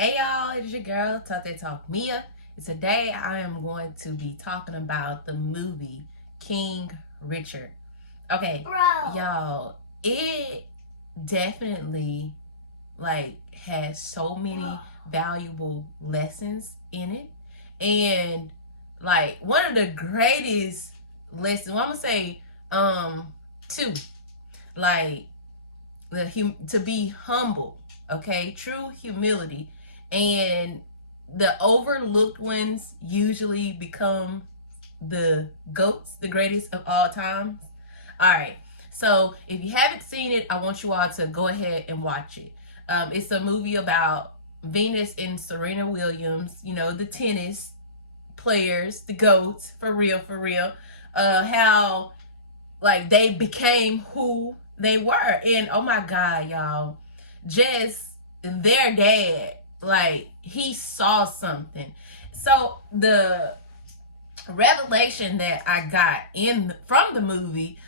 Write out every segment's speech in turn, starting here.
Hey y'all, it is your girl, Tate Talk Mia. And today I am going to be talking about the movie King Richard. Okay, y'all, it definitely has so many valuable lessons in it. And one of the greatest lessons, well, I'm gonna say two, like to be humble, okay, true humility, and the overlooked ones usually become the goats, the greatest of all times. All right, so if you haven't seen it, I want you all to go ahead and watch it. It's a movie about Venus and Serena Williams, you know, the tennis players, the goats, for real, for real. How they became who they were. And oh my God, y'all, just their dad, he saw something. So the revelation that I got in from the movie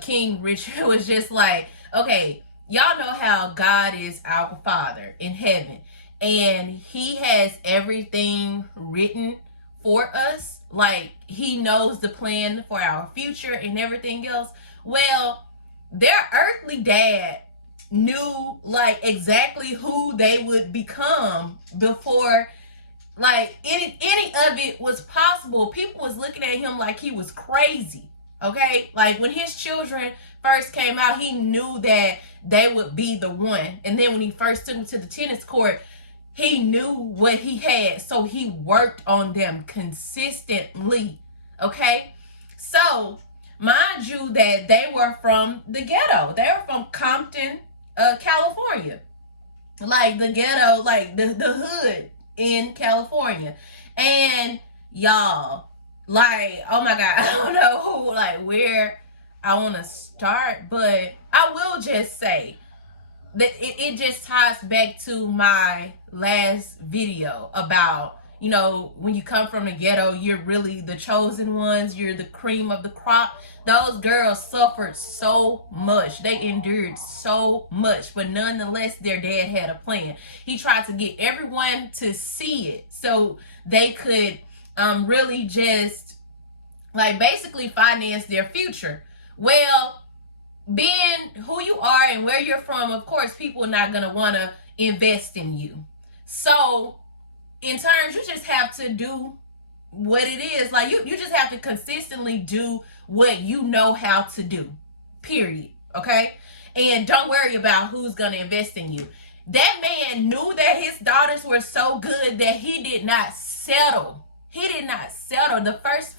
King Richard was just like, okay, y'all know how God is our Father in heaven, and He has everything written for us. Like He knows the plan for our future and everything else. Well, their earthly dad knew exactly who they would become before any of it was possible. People was looking at him like he was crazy. Okay, like when his children first came out, he knew that they would be the one. And then when he first took them to the tennis court, he knew what he had, so he worked on them consistently. Okay, so mind you that they were from the ghetto. They were from Compton, California, like the ghetto, like the hood in California. And y'all, oh my God, I don't know where I want to start, but I will just say that it just ties back to my last video about, you know, when you come from the ghetto, you're really the chosen ones, you're the cream of the crop. Those girls suffered so much, they endured so much, but nonetheless their dad had a plan. He tried to get everyone to see it so they could really just basically finance their future. Well, being who you are and where you're from, of course, people are not going to want to invest in you. So, in turns, you just have to do what it is. Like, you just have to consistently do what you know how to do, period. Okay? And don't worry about who's going to invest in you. That man knew that his daughters were so good that he did not settle. He did not settle. For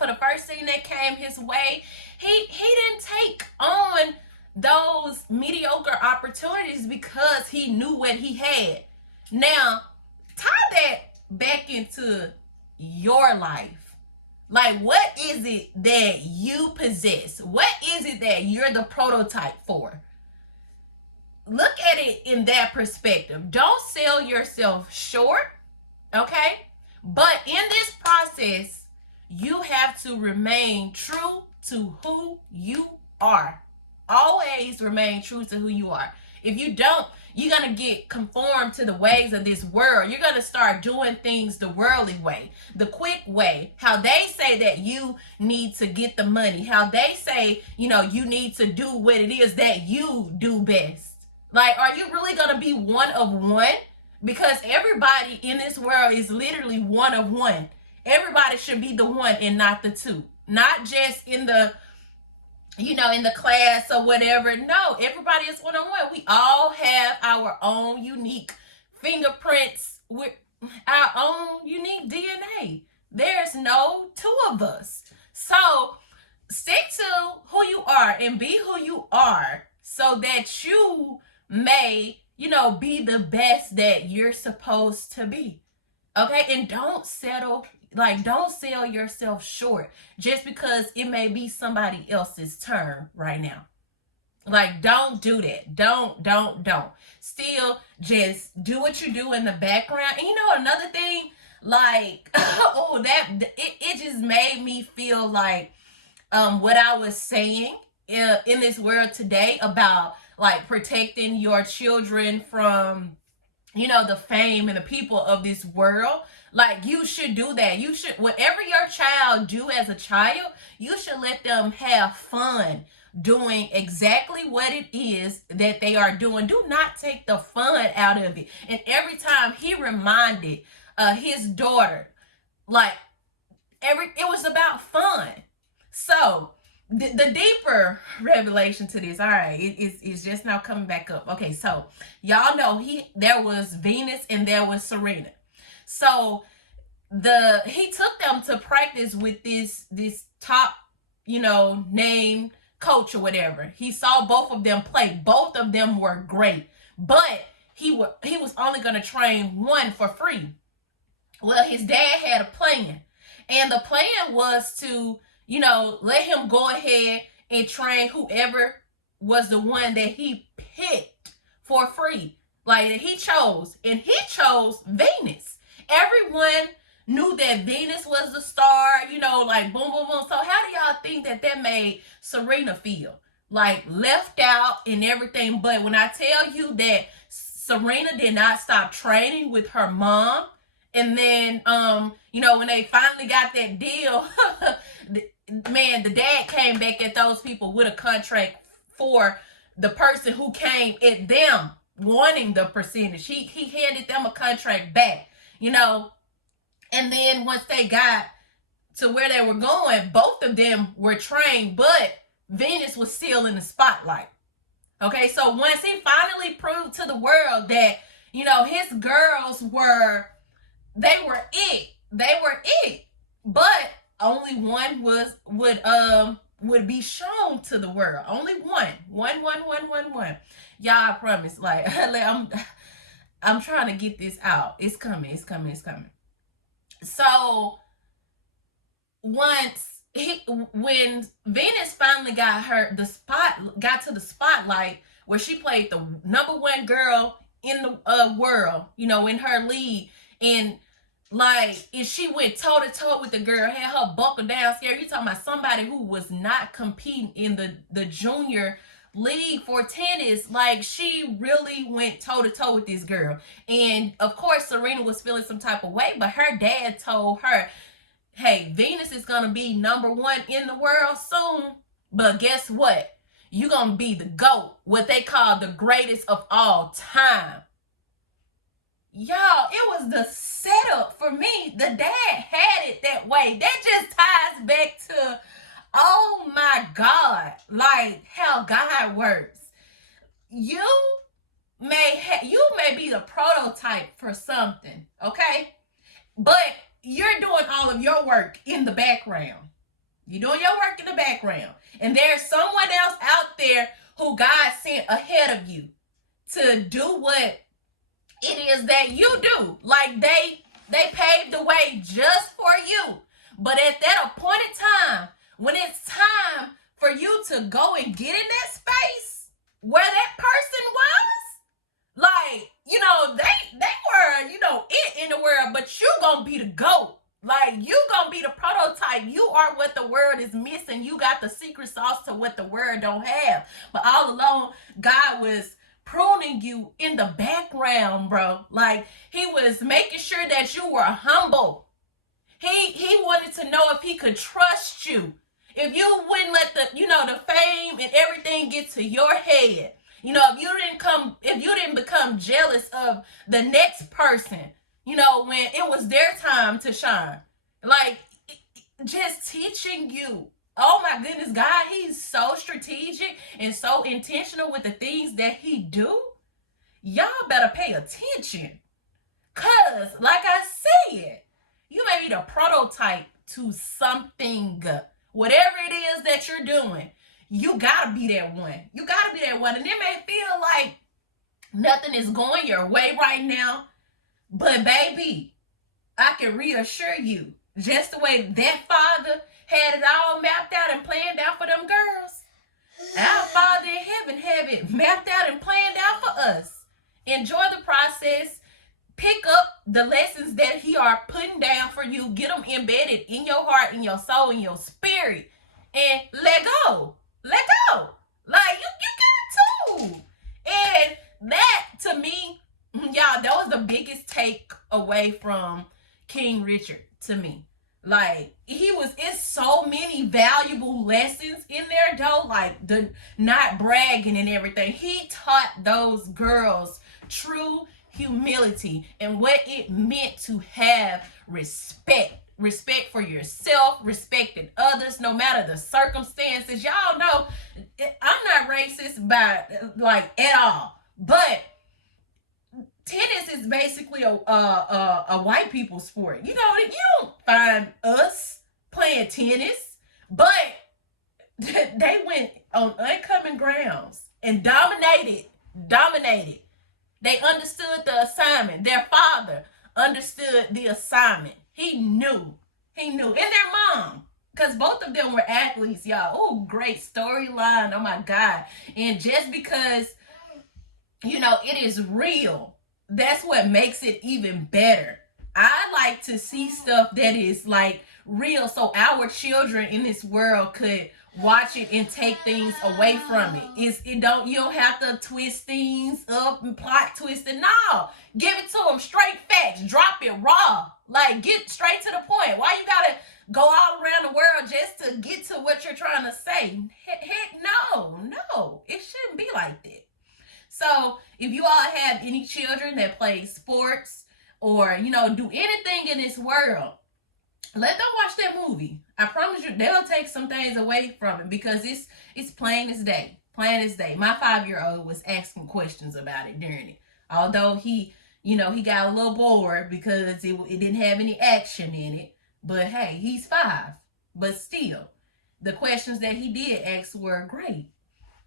the first thing that came his way, he didn't take on those mediocre opportunities because he knew what he had. Now, tie that back into your life. Like, what is it that you possess? What is it that you're the prototype for? Look at it in that perspective. Don't sell yourself short, okay? But in this process, you have to remain true to who you are. Always remain true to who you are. If you don't, you're going to get conformed to the ways of this world. You're going to start doing things the worldly way, the quick way, how they say that you need to get the money, how they say, you know, you need to do what it is that you do best. Like, are you really going to be one of one? Because everybody in this world is literally one of one. Everybody should be the one and not the two. Not just in the, you know, in the class or whatever. No, everybody is one on one. We all have our own unique fingerprints with our own unique DNA. There's no two of us. So stick to who you are and be who you are so that you may, you know, be the best that you're supposed to be. Okay? And don't settle, don't sell yourself short just because it may be somebody else's turn right now. Like, don't do that. Don't. Still, just do what you do in the background. And you know, another thing, it just made me feel like what I was saying in this world today about protecting your children from the fame and the people of this world. Like, you should do that. You should, whatever your child do as a child, you should let them have fun doing exactly what it is that they are doing. Do not take the fun out of it. And every time he reminded his daughter, like, it was about fun. So the deeper revelation to this, all right, it's just now coming back up. Okay, so y'all know there was Venus and there was Serena. So he took them to practice with this top, name coach or whatever. He saw both of them play. Both of them were great, but he was only going to train one for free. Well, his dad had a plan, and the plan was to, let him go ahead and train whoever was the one that he picked for free. Like, he chose, and he chose Venus. Everyone knew that Venus was the star, like boom, boom, boom. So how do y'all think that made Serena feel? Like, left out and everything. But when I tell you that Serena did not stop training with her mom, and then, when they finally got that deal, man, the dad came back at those people with a contract for the person who came at them wanting the percentage. He handed them a contract back, and then once they got to where they were going, both of them were trained, but Venus was still in the spotlight. Okay, so once he finally proved to the world that, his girls were it. They were it. But only one would be shown to the world. Only one. One. Y'all, I promise. Like, I'm trying to get this out. It's coming. So when Venus finally got to the spotlight where she played the number one girl in the world, in her league, and like, if she went toe to toe with the girl, had her buckled down, scared. You talking about somebody who was not competing in the junior league for tennis. Like, she really went toe to toe with this girl. And of course, Serena was feeling some type of way, but her dad told her, hey, Venus is gonna be number one in the world soon, but guess what? You're gonna be the GOAT, what they call the greatest of all time. Y'all, it was the setup for me. The dad had it that way. That just ties back to, oh my God, like how God works. You may be the prototype for something, okay? But you're doing all of your work in the background. You're doing your work in the background. And there's someone else out there who God sent ahead of you to do what it is that you do. Like, they paved the way just for you. But at that appointed time, when it's time for you to go and get in that space where that person was, like, they were, it in the world, but you gonna be the GOAT. Like, you gonna be the prototype. You are what the world is missing. You got the secret sauce to what the world don't have. But all along, God was pruning you in the background, bro. Like, he was making sure that you were humble. He wanted to know if he could trust you. If you wouldn't let the fame and everything get to your head. If you didn't become jealous of the next person, when it was their time to shine. Like, just teaching you. Oh my goodness, God, he's so strategic and so intentional with the things that he do. Y'all better pay attention. Cause, like I said, you may be the prototype to something. Whatever it is that you're doing, you gotta be that one. You gotta be that one. And it may feel like nothing is going your way right now. But baby, I can reassure you, just the way that father had it all mapped out and planned out for them girls, our Father in heaven have it mapped out and planned out for us. Enjoy the process. Pick up the lessons that he are putting down for you. Get them embedded in your heart, in your soul, in your spirit. And let go. Let go. Like, you got to. And that, to me, y'all, that was the biggest take away from King Richard to me. Like, it's so many valuable lessons in there though, like the not bragging and everything. He taught those girls true humility and what it meant to have respect for yourself, respecting others no matter the circumstances. Y'all know I'm not racist by like at all, but tennis is basically a white people sport. You know, you don't find us playing tennis, but they went on uncommon grounds and dominated. They understood the assignment. Their father understood the assignment. He knew. And their mom. Because both of them were athletes, y'all. Oh, great storyline. Oh, my God. And just because, it is real, that's what makes it even better. I like to see stuff that is, like, real so our children in this world could watch it and take things away from it. You don't have to twist things up and plot twist it. No, give it to them straight facts. Drop it raw. Like, get straight to the point. Why you gotta go all around the world just to get to what you're trying to say? Heck no, it shouldn't be like that. So if you all have any children that play sports or do anything in this world, let them watch that movie. I promise you, they'll take some things away from it because it's plain as day. Plain as day. My 5-year-old was asking questions about it during it. Although he got a little bored because it didn't have any action in it. But hey, he's 5. But still, the questions that he did ask were great.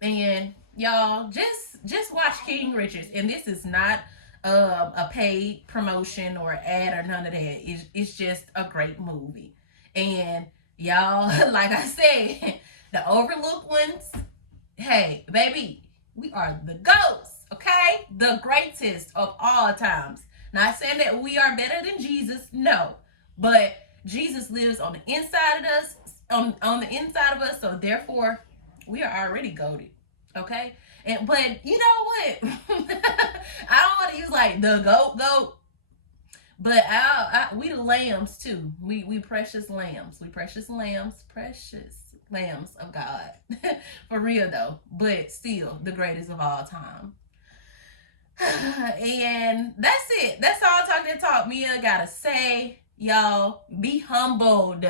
And y'all, just watch King Richards. And this is not a paid promotion or ad or none of that. It's just a great movie. And y'all, like I said, the overlooked ones, hey, baby, we are the GOATs, okay? The greatest of all times. Not saying that we are better than Jesus, no. But Jesus lives on the inside of us, on the inside of us, so therefore, we are already goated, okay? But you know what? I don't want to use like the goat, but we the lambs too. We precious lambs. We precious lambs of God. For real though, but still the greatest of all time. And that's it. That's all Talk Talk Mia gotta say. Y'all, be humbled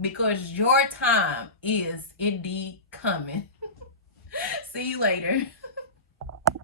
because your time is indeed coming. See you later.